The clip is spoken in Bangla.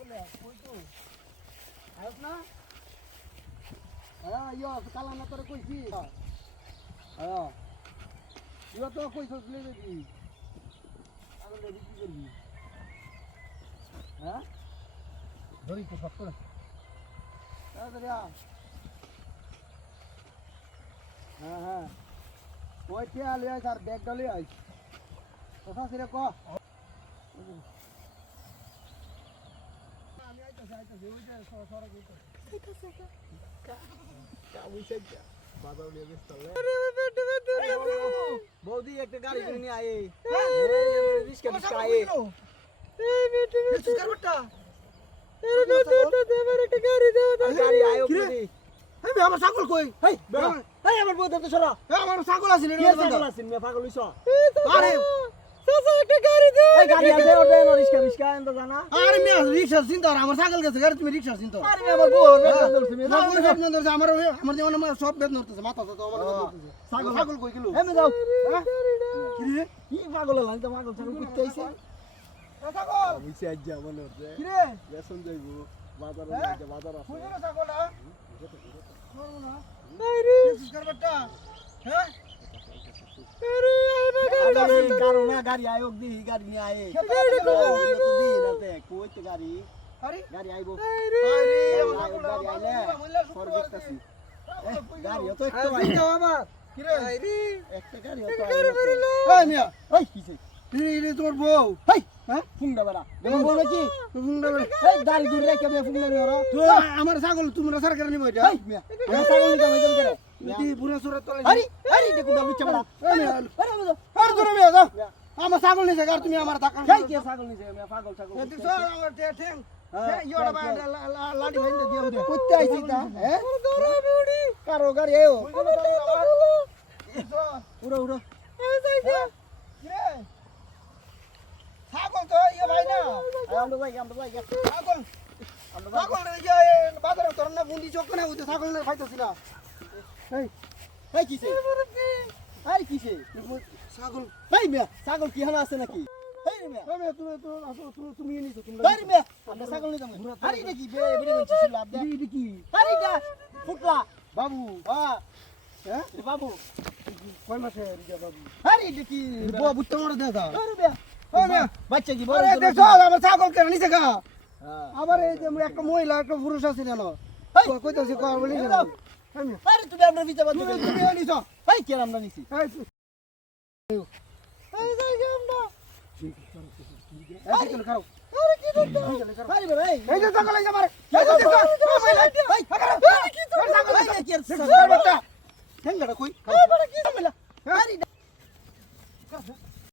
ছাগলে কই তো আইস না হ্যাঁ ইয়া কালা না তোরে কইছি হ্যাঁ ইয়া তো কইছস লে দিবি ছাগলে বিক্রি করবি হ্যাঁ ধরি তো সব করে তাড়াতাড়ি আ হ্যাঁ হ্যাঁ ওই টিয়া লিয়ে আইস আর ব্যাগটা লিয়ে আইস কথা ছিল ক আমি আইতাছি ওই যে সরা কইতো বাজার নিয়ে বেচতালে বৌদি একটা গাড়ি কিনে নিয়ে আয়ে রিস্কা রিস্কা আয়ে এই বেটু বেটু করবটা এর বেটু তো আমার একটা গাড়ি দাও গাড়ি আয়ো বৌদি এই আমার ছাগল কই এই এই আমার বৌদি তো সরা আমার ছাগল আছে রে ছাগল আছে মে পাগল হইছো আরে সাসা একটা গাড়ি দাও এই গাড়ি আছে ওটা না রিস্কা রিস্কা এন্ড জানা আরে মে রিক্সা চিন্তা আমার ছাগল গেছে গাড়ি তুমি রিক্সা চিন্তা আরে মে আমার বউ ধরছে মে ছাগল ধরছে আমার জীবনে সব বেদ নড়তেছে মাথা তো আমার ধরতেছে ছাগল ছাগল কই গেল এমে যাও কি রে কি পাগল হল তো পাগল ছাগল কইতে আইছে ছাগল বুঝি আজ যা মনে হচ্ছে কি রে বেসন যাইবো বাজারে বাজার আছে কই রে ছাগল করব না নাই রে করবটা হ্যাঁ আরে আরে কারণ না গাড়ি আয়োগ দি গাড়ি নিয়ে আয়ে গাড়ি তো দি রাতে কই তো গাড়ি আরে গাড়ি আইবো আরে গাড়ি আইলে ফর দেখতাছি গাড়ি তো একটা আইবো বাবা কি রে আরে একটা গাড়ি তো আইবো এই মিয়া এই কিছে রে তোর বউ হেই হ্যাঁ ফুংডা বেড়া তোমার বউ নাকি ফুংডা বেড়া এই গাড়ি দূর রেখে বে ফুংডা বেড়া তুই আমার ছাগল তোমরা সরকার নিব এটা এই মিয়া আমার ছাগল নিতে হইতাম করে তুই পুরো সুরত তোলে আরে আরে দেখুন লুচ্চা বেড়া এই মিয়া আরে বুঝো আরে দূর মিয়া যাও আমার ছাগল নিছে আর তুমি আমার টাকা এই কি ছাগল নিছে মিয়া পাগল ছাগল দেখছ আমার ঠ্যাং ইয়োড়া বা লাডি ভাইন্দে দিও দে কইতে আইছি তা হ্যাঁ দরা বিউডি কারো গাড়ি আয়ো উড়ো উড়ো এই যাইছে কি রে ছাগল তো ইয়ে ভাই না আমরা যাই ছাগল ছাগল রে বাজারে তোর না বুন্দি চোখ না উঠে ছাগল না খাইতেছি না এই এই কিছে এই কিছে ছাগল এই মিয়া ছাগল কি হানা আছে নাকি এই মিয়া এই মিয়া তুমি নিছো তুমি এই মিয়া আমরা ছাগল নিতাম আরে নাকি বেড়ে গেছে লাভ দে এটা কি আরে এটা ফুটলা বাবু হ্যাঁ বাবু কয় মাসে রিজা বাবু আরে এটা কি বাবু তোমার দেখা আরে মিয়া ও মিয়া বাচ্চা কি বড় দেখো আমার ছাগল কেন নিছে গা আবার এই যে একটা মহিলা একটা পুরুষ আছে না কইতাছে কর বলি না আরে তুমি আমরা ভিতরে বাদ দিবে তুমি নিছো এই কি আমরা নিছি এই যাই আমরা ঠিক আছে চল করো আরে কি করতে আরে ভাই এই যে ছাগল এই যে মারে এই যে মহিলা এই আরে কি ছাগল এই কি ছাগল বাচ্চা ঠেঙ্গাটা কই